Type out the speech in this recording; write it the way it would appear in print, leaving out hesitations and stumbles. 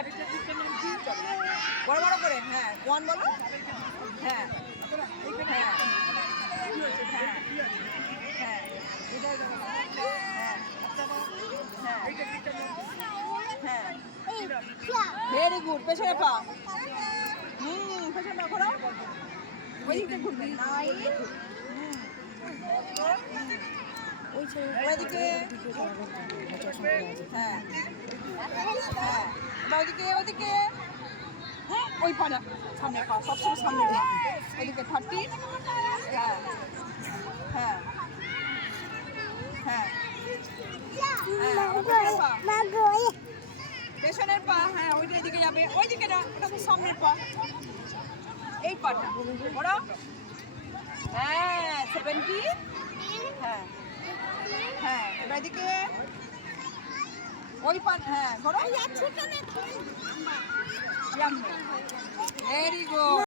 Start. বড় বড় করে, হ্যাঁ ওয়ান বলো। হ্যাঁ হ্যাঁ হ্যাঁ হ্যাঁ হ্যাঁ, ভেরি গুড। পেছনে পা, পেছনে পা ঘোরাও, ওইদিকে ঘুরবে। ওইদিকে, হ্যাঁ হ্যাঁ, ওইদিকে ওইদিকে, ওই পাটা সামনে পা, সবসময় সামনে পা, ওইদিকে 30। হ্যাঁ হ্যাঁ হ্যাঁ পেছনের পা, হ্যাঁ ওইটা এদিকে যাবে, ওইদিকে না, ওটা তো সামনের পা, এই পাটা ওরা। হ্যাঁ 70। হ্যাঁ হ্যাঁ, এবার এদিকে ওই পা, হ্যাঁ ঘোরো। Very good.